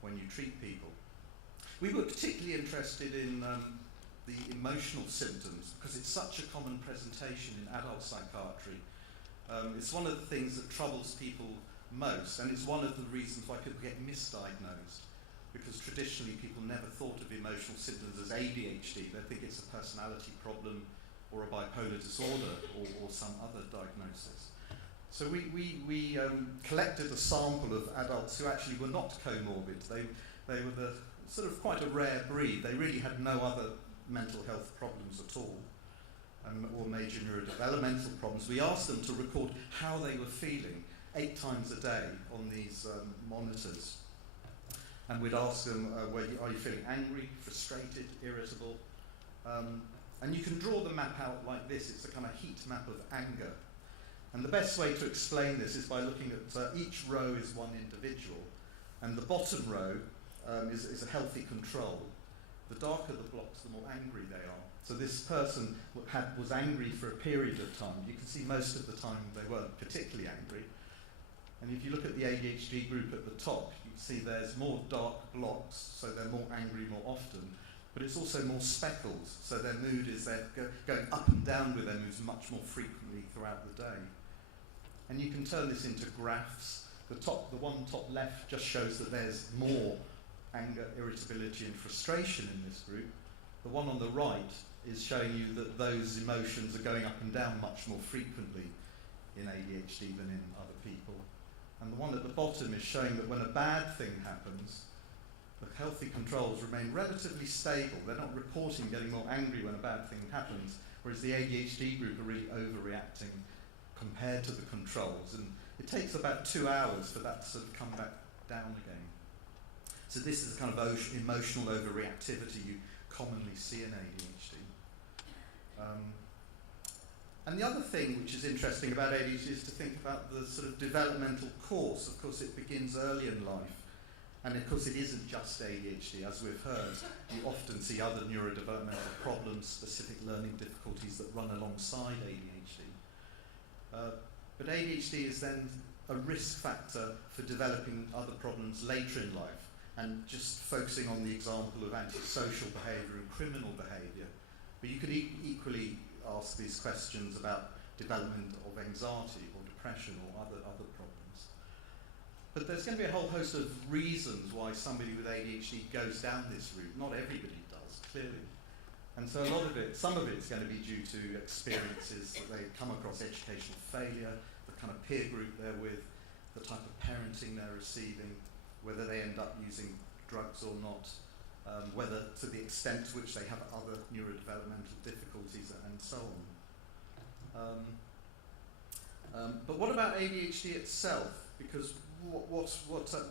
when you treat people. We were particularly interested in the emotional symptoms because it's such a common presentation in adult psychiatry. It's one of the things that troubles people most, and it's one of the reasons why people get misdiagnosed, because traditionally people never thought of emotional symptoms as ADHD. They think it's a personality problem or a bipolar disorder or some other diagnosis. So we collected a sample of adults who actually were not comorbid. They were the sort of quite a rare breed. They really had no other mental health problems at all, or major neurodevelopmental problems. We asked them to record how they were feeling 8 times a day on these monitors. And we'd ask them, are you feeling angry, frustrated, irritable? And you can draw the map out like this. It's a kind of heat map of anger. And the best way to explain this is by looking at each row is one individual, and the bottom row is a healthy control. The darker the blocks, the more angry they are. So this person was angry for a period of time. You can see most of the time they weren't particularly angry. And if you look at the ADHD group at the top, you can see there's more dark blocks, so they're more angry more often. But it's also more speckles, so their mood is they're going up and down with their moods much more frequently throughout the day. And you can turn this into graphs. The one top left just shows that there's more anger, irritability and frustration in this group. The one on the right is showing you that those emotions are going up and down much more frequently in ADHD than in other people. And the one at the bottom is showing that when a bad thing happens, the healthy controls remain relatively stable. They're not reporting getting more angry when a bad thing happens, whereas the ADHD group are really overreacting compared to the controls. And it takes about 2 hours for that to sort of come back down again. So this is the kind of emotional overreactivity you commonly see in ADHD. And the other thing which is interesting about ADHD is to think about the sort of developmental course. Of course, it begins early in life. And of course, it isn't just ADHD. As we've heard, you often see other neurodevelopmental problems, specific learning difficulties that run alongside ADHD. But ADHD is then a risk factor for developing other problems later in life, and just focusing on the example of antisocial behaviour and criminal behaviour. But you could equally ask these questions about development of anxiety or depression or other problems. But there's going to be a whole host of reasons why somebody with ADHD goes down this route. Not everybody does, clearly. And so some of it's going to be due to experiences that they come across, educational failure, the kind of peer group they're with, the type of parenting they're receiving, whether they end up using drugs or not, whether to the extent to which they have other neurodevelopmental difficulties and so on. But what about ADHD itself? Because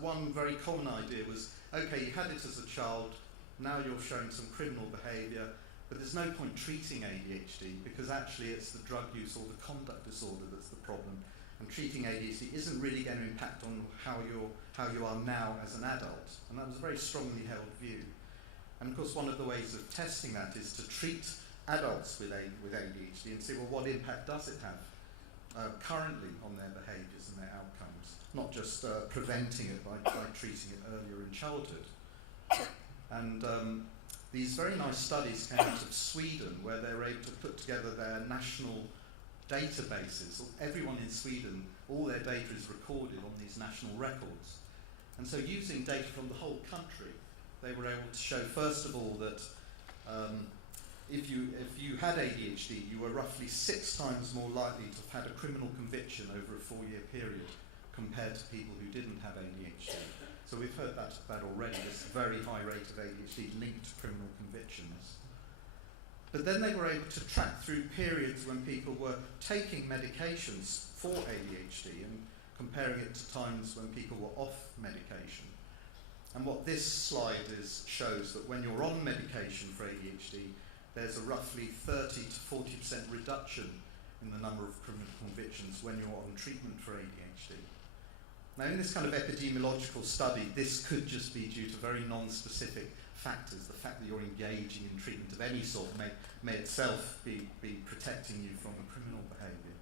one very common idea was, okay, you had it as a child, now you're showing some criminal behaviour, but there's no point treating ADHD because actually it's the drug use or the conduct disorder that's the problem. And treating ADHD isn't really going to impact on how you are now as an adult. And that was a very strongly held view. And of course, one of the ways of testing that is to treat adults with ADHD and see, well, what impact does it have currently on their behaviours and their outcomes, not just preventing it by treating it earlier in childhood. And these very nice studies came out of Sweden, where they were able to put together their national databases. Everyone in Sweden, all their data is recorded on these national records. And so using data from the whole country, they were able to show, first of all, that if you had ADHD, you were roughly 6 times more likely to have had a criminal conviction over a 4-year period compared to people who didn't have ADHD. So we've heard that already, this very high rate of ADHD linked to criminal convictions. But then they were able to track through periods when people were taking medications for ADHD and comparing it to times when people were off medication. And what this slide shows that when you're on medication for ADHD, there's a roughly 30 to 40% reduction in the number of criminal convictions when you're on treatment for ADHD. Now, in this kind of epidemiological study, this could just be due to very non-specific factors. The fact that you're engaging in treatment of any sort may itself be protecting you from criminal behaviour.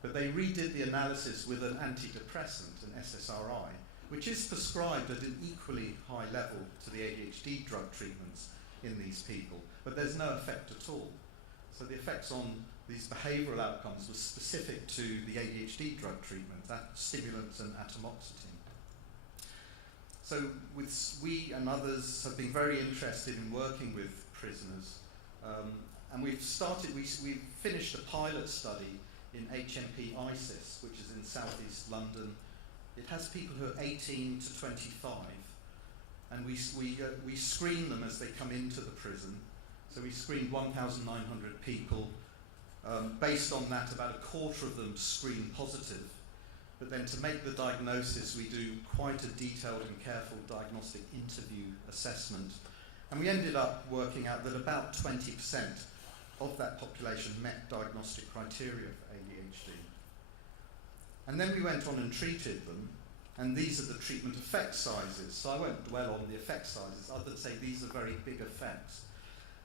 But they redid the analysis with an antidepressant, an SSRI, which is prescribed at an equally high level to the ADHD drug treatments in these people, but there's no effect at all. So the effects on these behavioural outcomes was specific to the ADHD drug treatment, that stimulants and atomoxetine. So we and others have been very interested in working with prisoners, and we finished a pilot study in HMP ISIS, which is in southeast London. It has people who are 18 to 25, and we screen them as they come into the prison. So we screened 1,900 people. Based on that, about a quarter of them screen positive. But then to make the diagnosis, we do quite a detailed and careful diagnostic interview assessment. And we ended up working out that about 20% of that population met diagnostic criteria for ADHD. And then we went on and treated them, and these are the treatment effect sizes. So I won't dwell on the effect sizes, other than say these are very big effects.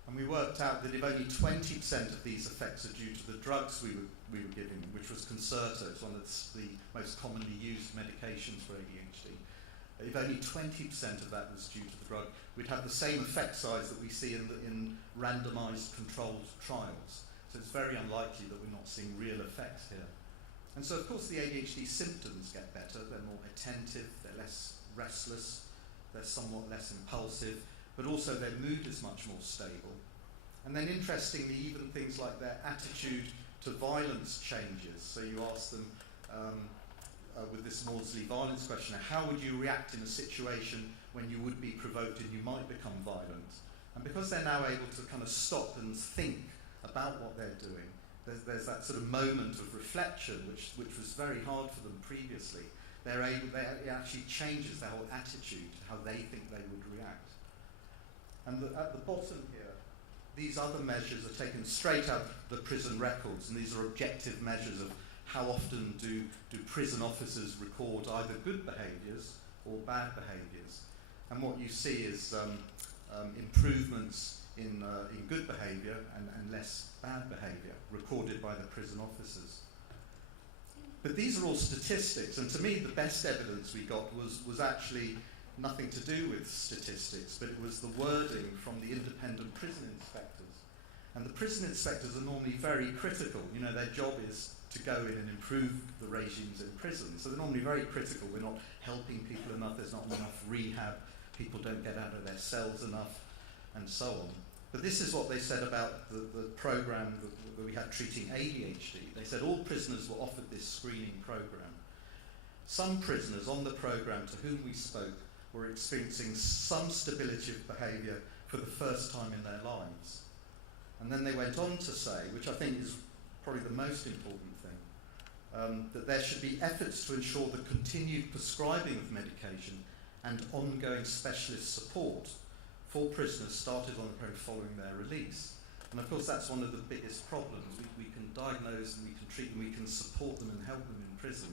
And we worked out that if only 20% of these effects are due to the drugs we were giving them, which was Concerta, it's one of the most commonly used medications for ADHD. If only 20% of that was due to the drug, we'd have the same effect size that we see in randomised controlled trials. So it's very unlikely that we're not seeing real effects here. And so, of course, the ADHD symptoms get better. They're more attentive, they're less restless, they're somewhat less impulsive, but also their mood is much more stable. And then interestingly, even things like their attitude to violence changes. So you ask them with this Maudsley violence questionnaire, how would you react in a situation when you would be provoked and you might become violent? And because they're now able to kind of stop and think about what they're doing, there's that sort of moment of reflection which was very hard for them previously. It actually changes their whole attitude to how they think they would react. And at the bottom here, these other measures are taken straight out of the prison records, and these are objective measures of how often do prison officers record either good behaviours or bad behaviours. And what you see is improvements in good behaviour and less bad behaviour recorded by the prison officers. But these are all statistics, and to me the best evidence we got was actually nothing to do with statistics, but it was the wording from the independent prison inspectors. And the prison inspectors are normally very critical. You know, their job is to go in and improve the regimes in prison. So they're normally very critical. We're not helping people enough, there's not enough rehab, people don't get out of their cells enough, and so on. But this is what they said about the program that we had treating ADHD. They said all prisoners were offered this screening program. Some prisoners on the program to whom we spoke were experiencing some stability of behaviour for the first time in their lives. And then they went on to say, which I think is probably the most important thing, that there should be efforts to ensure the continued prescribing of medication and ongoing specialist support for prisoners started on the program following their release. And of course that's one of the biggest problems. We can diagnose and we can treat them, we can support them and help them in prison.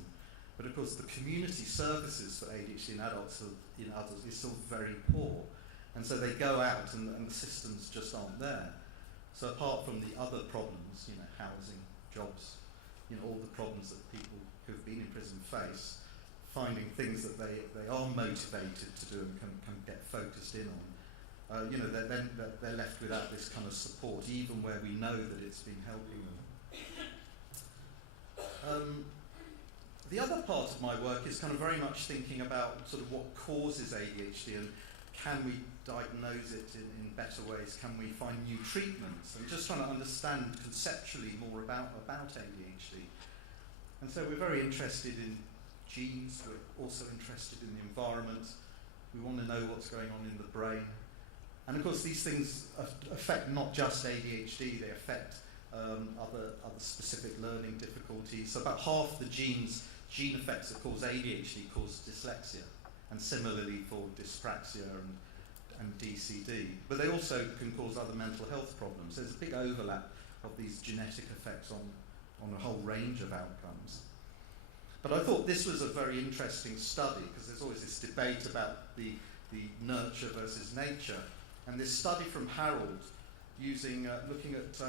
But of course the community services for ADHD in adults in others is still very poor. And so they go out and the systems just aren't there. So apart from the other problems, you know, housing, jobs, you know, all the problems that people who've been in prison face, finding things that they are motivated to do and can get focused in on, you know, they're left without this kind of support, even where we know that it's been helping them. The other part of my work is kind of very much thinking about sort of what causes ADHD and can we diagnose it in better ways? Can we find new treatments? And just trying to understand conceptually more about ADHD. And so we're very interested in genes, we're also interested in the environment, we want to know what's going on in the brain. And of course these things affect not just ADHD, they affect other specific learning difficulties. So about half the gene effects that cause ADHD cause dyslexia, and similarly for dyspraxia and DCD. But they also can cause other mental health problems. There's a big overlap of these genetic effects on a whole range of outcomes. But I thought this was a very interesting study, because there's always this debate about the nurture versus nature. And this study from Harold, looking at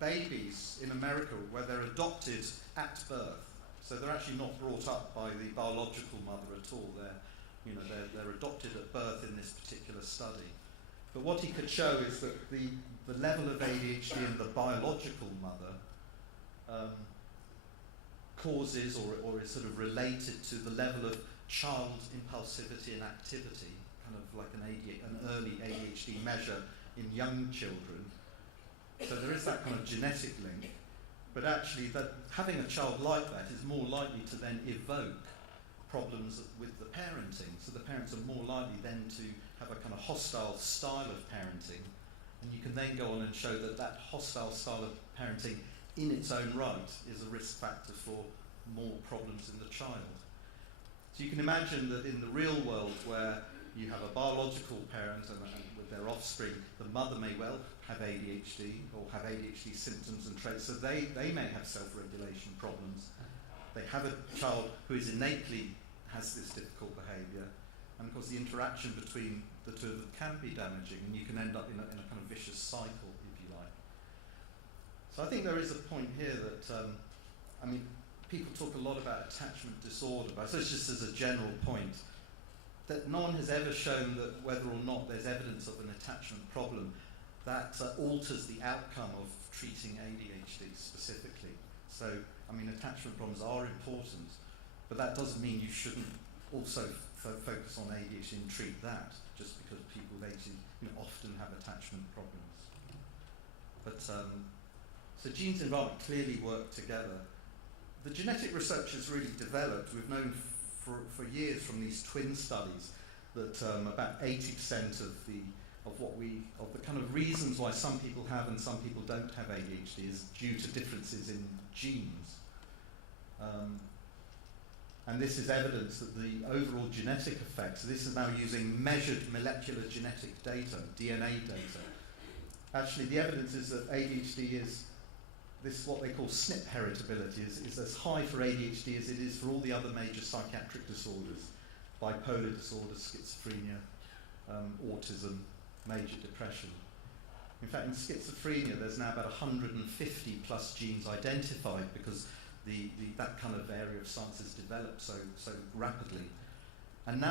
babies in America where they're adopted at birth. So they're actually not brought up by the biological mother at all. They're adopted at birth in this particular study. But what he could show is that the level of ADHD in the biological mother causes or is sort of related to the level of child impulsivity and activity, kind of like an early ADHD measure in young children. So there is that kind of genetic link, but actually that having a child like that is more likely to then evoke problems with the parenting. So the parents are more likely then to have a kind of hostile style of parenting, and you can then go on and show that that hostile style of parenting in its own right is a risk factor for more problems in the child. So you can imagine that in the real world, where you have a biological parent and with their offspring, the mother may well have ADHD or have ADHD symptoms and traits, so they may have self-regulation problems. They have a child who is innately has this difficult behaviour, and of course the interaction between the two of them can be damaging, and you can end up in a kind of vicious cycle, if you like. So I think there is a point here that, people talk a lot about attachment disorder, but I suppose just as a general point, that no one has ever shown that whether or not there's evidence of an attachment problem that alters the outcome of treating ADHD specifically. So, attachment problems are important, but that doesn't mean you shouldn't also focus on ADHD and treat that, just because people with ADHD often have attachment problems. But so genes and environment clearly work together. The genetic research has really developed. We've known for years from these twin studies that about 80% of the kind of reasons why some people have and some people don't have ADHD is due to differences in genes. And this is evidence that the overall genetic effects, so this is now using measured molecular genetic data, DNA data. Actually, the evidence is that ADHD is this, what they call SNP heritability, is as high for ADHD as it is for all the other major psychiatric disorders, bipolar disorder, schizophrenia, autism, major depression. In fact, in schizophrenia, there's now about 150 plus genes identified because that kind of area of science has developed so rapidly. And now